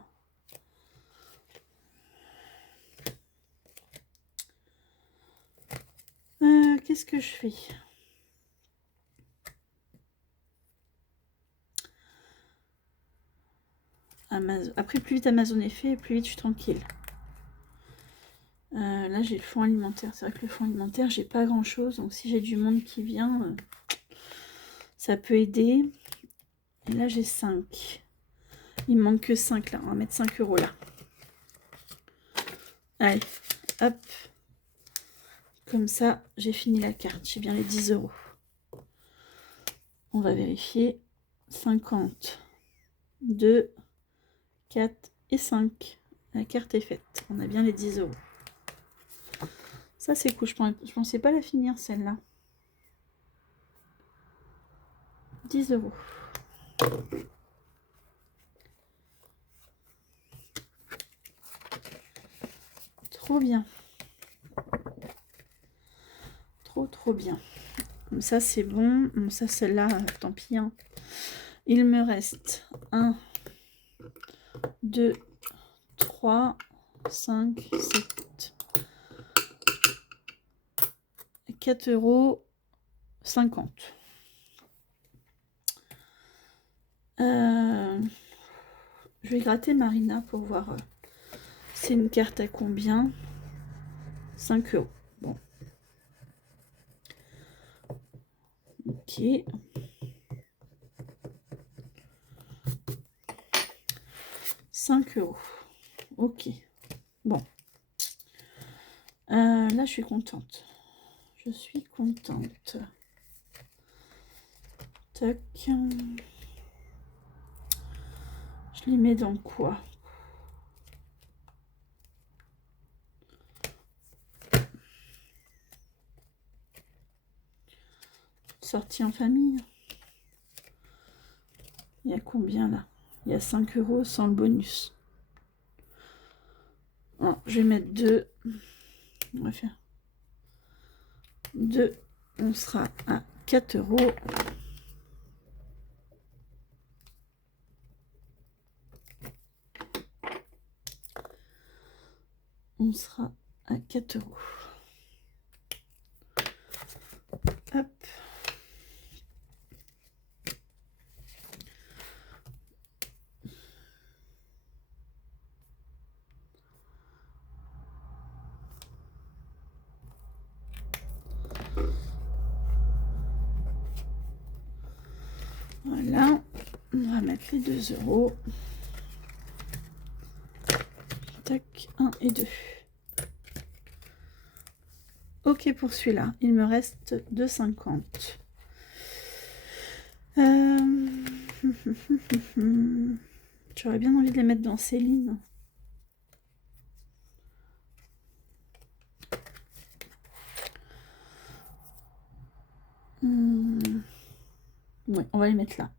Qu'est-ce que je fais? Amazon. Après, plus vite Amazon est fait, plus vite je suis tranquille. Là, j'ai le fonds alimentaire. C'est vrai que le fonds alimentaire, j'ai pas grand-chose. Donc, si j'ai du monde qui vient, ça peut aider. Et là, j'ai 5. Il me manque que 5 là. On va mettre 5 euros là. Allez, hop. Comme ça, j'ai fini la carte. J'ai bien les 10 euros. On va vérifier. 50, 2, 4 et 5. La carte est faite. On a bien les 10 euros. Ça, c'est cool. Je pensais pas la finir, celle-là. 10 euros. Trop bien. Trop bien. Comme ça, c'est bon. Bon, ça, celle-là, tant pis. Hein. Il me reste 1, 2, 3, 5, 7, 4,50 €. Je vais gratter Marina pour voir c'est une carte à combien. 5 €. Bon. Ok. €. Ok. Bon. Là, je suis contente. Je suis contente. Tac. Je les mets dans quoi? Sortie en famille. Il y a combien là? Il y a 5 € sans le bonus. Oh, je vais mettre 2. On va faire 2. On sera à 4 €. On sera à 4 €. Hop. Voilà. On va mettre les 2 €. Tac, 1 et 2. Ok pour celui-là. Il me reste 2,50 €. J'aurais bien envie de les mettre dans Céline. Oui, on va les mettre là.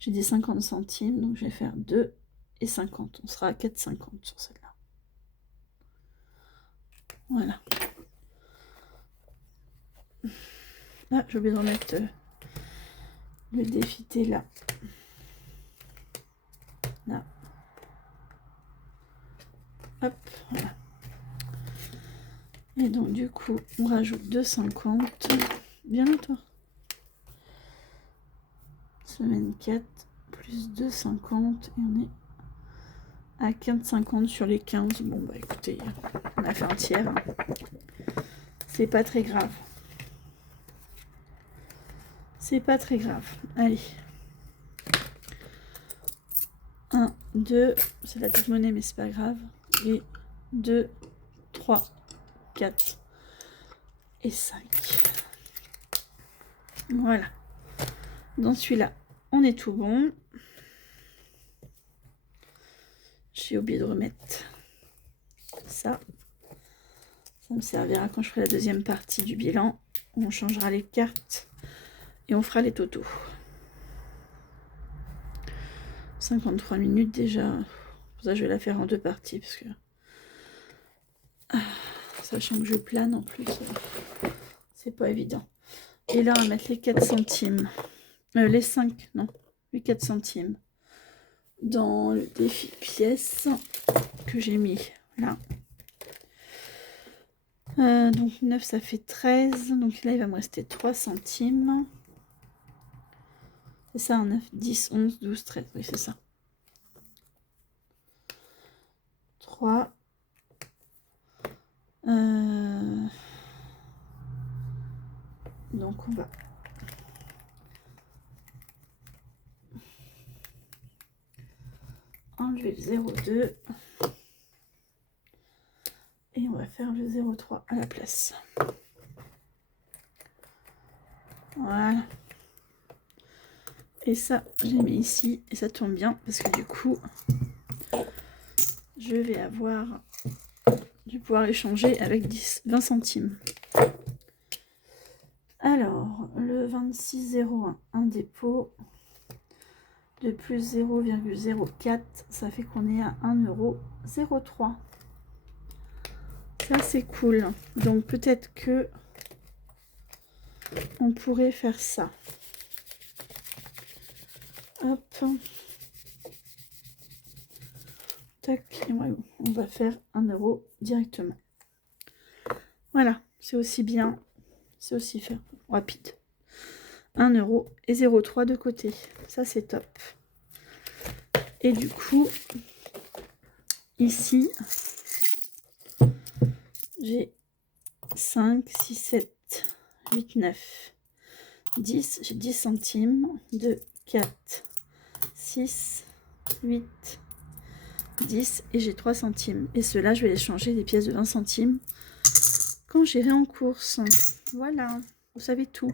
J'ai des 50 centimes, donc je vais faire 2 et 50. On sera à 4,50 sur celle-là. Voilà. Ah, j'ai oublié de remettre le défité là. Là. Hop, voilà. Et donc du coup, on rajoute 2,50. Bien à toi. Semaine 4, plus 2,50. Et on est à 15,50 sur les 15. Bon bah écoutez, on a fait un tiers. Hein. C'est pas très grave. C'est pas très grave. Allez. 1, 2, c'est la petite monnaie mais c'est pas grave. Et 2, 3, 4 et 5. Voilà. Dans celui-là, on est tout bon. J'ai oublié de remettre ça. Ça me servira quand je ferai la deuxième partie du bilan. On changera les cartes et on fera les totaux. 53 minutes déjà. Pour ça, je vais la faire en 2 parties parce que sachant que je plane en plus, c'est pas évident. Et là, on va mettre les 4 centimes. Les 5, non, les 4 centimes dans le défi pièces que j'ai mis là. Donc 9, ça fait 13. Donc là, il va me rester 3 centimes. C'est ça, 9, 10, 11, 12, 13. Oui, c'est ça. 3. Donc on va enlever le 0,2 et on va faire le 0,3 à la place. Voilà. Et ça, j'ai mis ici et ça tombe bien parce que du coup, je vais avoir du pouvoir échanger avec 20 centimes. Alors, le 26,01, un dépôt de plus 0,04, ça fait qu'on est à 1,03 €. Ça, c'est cool. Donc, peut-être que on pourrait faire ça. Hop. Tac. Et on va faire 1 € directement. Voilà, c'est aussi bien. C'est aussi faire rapide. 1 € et 0,3 de côté. Ça, c'est top. Et du coup, ici, j'ai 5, 6, 7, 8, 9, 10. J'ai 10 centimes. 2, 4, 6, 8, 10. Et j'ai 3 centimes. Et ceux-là, je vais les changer des pièces de 20 centimes quand j'irai en course. Voilà, vous savez tout.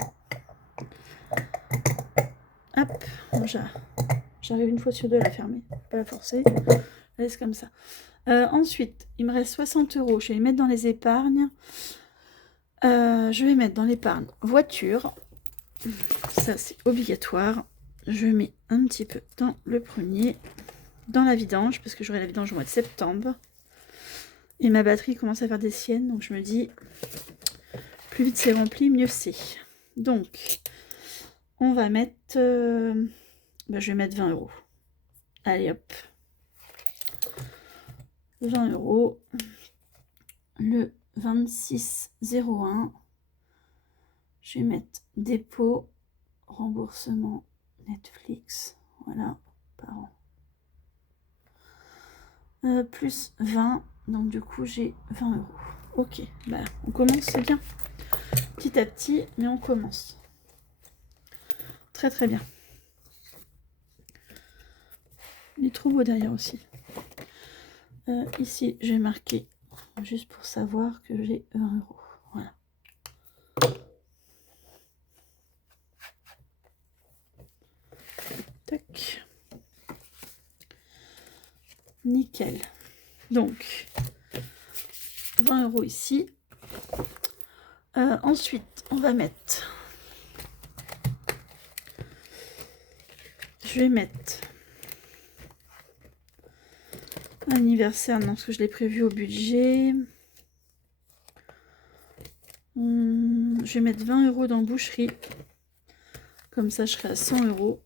Hop, j'arrive une fois sur deux à la fermer. Pas la forcer. Elle laisse comme ça. Ensuite, il me reste 60 €. Je vais les mettre dans les épargnes. Je vais mettre dans l'épargne voiture. Ça, c'est obligatoire. Je mets un petit peu dans le premier. Dans la vidange, parce que j'aurai la vidange au mois de septembre. Et ma batterie commence à faire des siennes. Donc, je me dis, plus vite c'est rempli, mieux c'est. Donc, on va mettre... je vais mettre 20 €. Allez, hop. 20 €. Le 26,01. Je vais mettre dépôt, remboursement, Netflix. Voilà, par an. Plus 20. Donc, du coup, j'ai 20 €. Ok, bah, on commence, c'est bien. Petit à petit, mais on commence. Très, très bien. Il est trop beau derrière aussi. Ici, j'ai marqué, juste pour savoir que j'ai 20 €. Voilà. Tac. Nickel. Donc, 20 € ici. Ensuite, on va mettre... Je vais mettre... Anniversaire, non, parce que je l'ai prévu au budget. Je vais mettre 20 € dans boucherie. Comme ça, je serai à 100 €.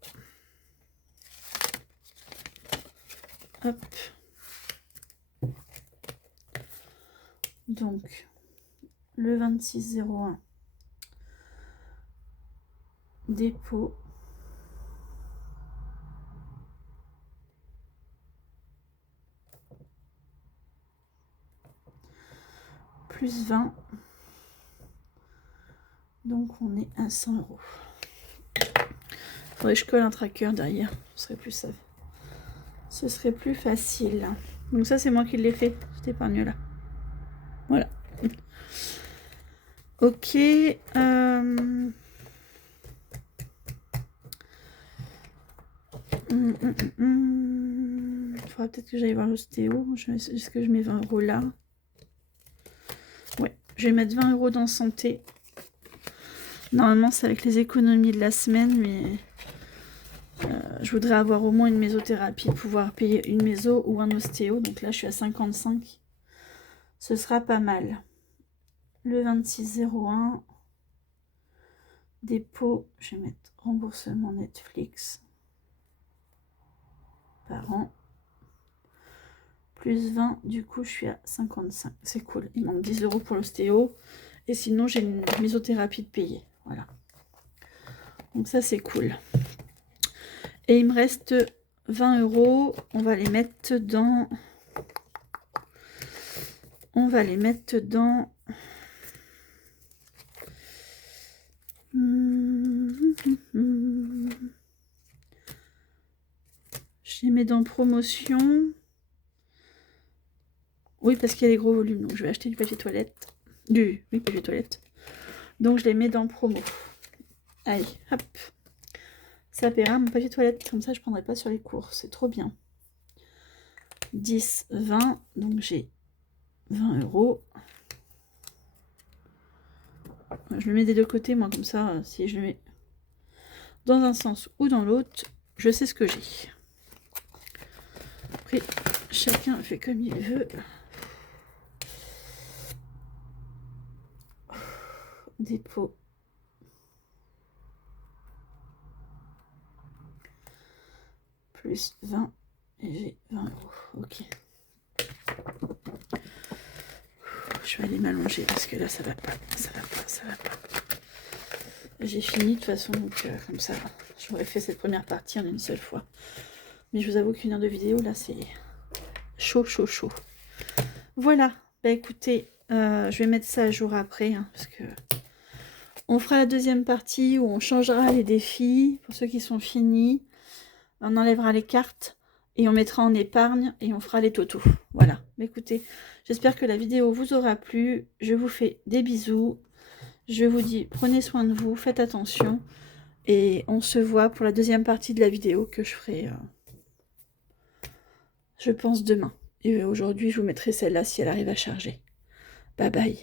Hop. Donc, le 26,01. Dépôt. Plus 20. Donc, on est à 100 €. Faudrait que je colle un tracker derrière. Ce serait plus facile. Donc ça, c'est moi qui l'ai fait, cette épargne-là. Voilà. Ok. Il faudra peut-être que j'aille voir l'ostéo. Est-ce que je mets 20 € là? Ouais, je vais mettre 20 € dans santé. Normalement, c'est avec les économies de la semaine, mais je voudrais avoir au moins une mésothérapie, pouvoir payer une méso ou un ostéo. Donc là, je suis à 55. Ce sera pas mal. Le 26,01. Dépôt, je vais mettre remboursement Netflix par an. Plus 20, du coup, je suis à 55. C'est cool. Il manque 10 € pour l'ostéo. Et sinon, j'ai une mésothérapie de payer. Voilà. Donc ça, c'est cool. Et il me reste 20 €. On va les mettre dans... Je les mets dans promotion. Oui, parce qu'il y a des gros volumes. Donc, je vais acheter du papier toilette. Oui, papier toilette. Donc, je les mets dans promo. Allez, hop. Ça paiera mon papier toilette. Comme ça, je ne prendrai pas sur les courses. C'est trop bien. 10, 20. Donc, j'ai 20 €. Je le mets des deux côtés, moi, comme ça, si je le mets dans un sens ou dans l'autre, je sais ce que j'ai. Après, chacun fait comme il veut. Dépôt. plus 20 et j'ai 20 €. Ok. Je vais aller m'allonger parce que là ça va pas, ça va pas, ça va pas. J'ai fini de toute façon, donc comme ça, j'aurais fait cette première partie en une seule fois. Mais je vous avoue qu'une heure de vidéo, là, c'est chaud, chaud, chaud. Voilà, bah écoutez, je vais mettre ça à jour après, hein, parce que on fera la deuxième partie où on changera les défis, pour ceux qui sont finis. On enlèvera les cartes et on mettra en épargne et on fera les totos. Voilà, bah écoutez, j'espère que la vidéo vous aura plu. Je vous fais des bisous. Je vous dis, prenez soin de vous, faites attention. Et on se voit pour la deuxième partie de la vidéo que je ferai, je pense, demain. Et aujourd'hui, je vous mettrai celle-là si elle arrive à charger. Bye bye.